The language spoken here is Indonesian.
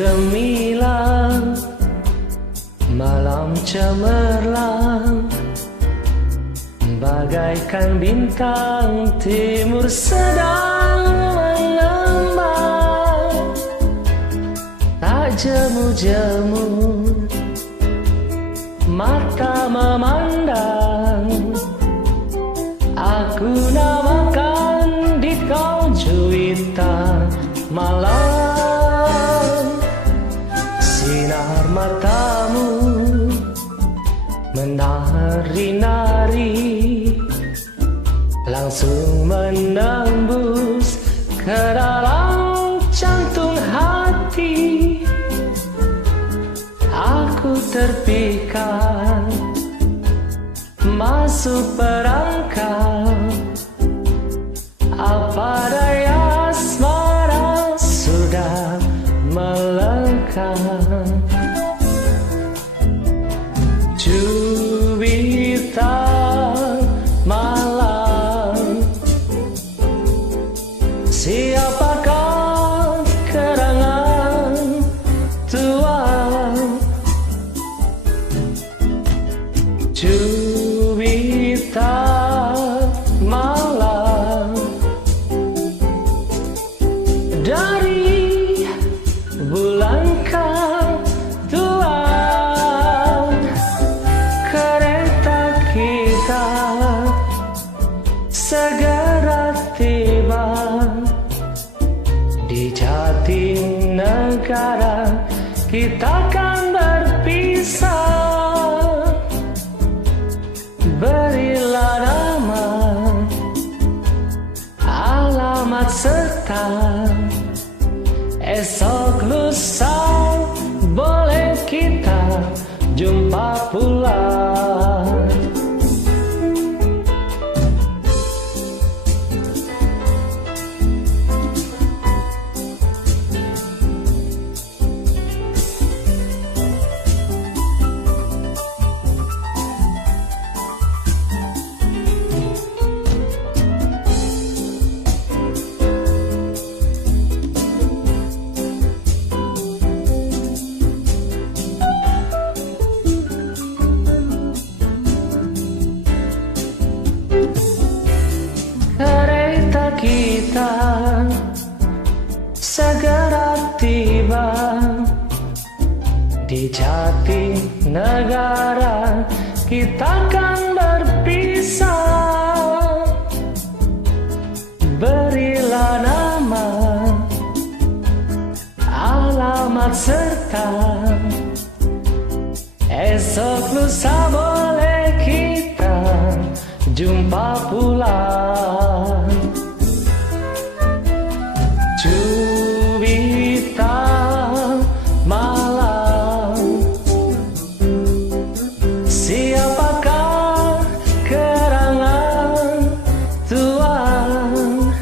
gemilang, malam cemerlang, bagaikan bintang timur sedang mengembang. Tak jemu-jemu mata memandang, aku namakan di kau juita malam. Sinar matamu menari-nari, langsung menembus ke dalam jantung hati. Aku terpikat masuk perangkap, apa daya asmara sudah melengkap. Juwita malam, siapakah gerangan tuan? Juwita malam, dari bulankah tuan kereta kita segera tiba di Jatinegara. Kita kan berpisah, berilah nama, alamat serta esok lusa boleh kita jumpa pula. Kita segera tiba di Jatinegara. Kita kan berpisah, berilah nama, alamat serta esok lusa boleh kita jumpa pula. Juwita malam, siapakah gerangan tuan?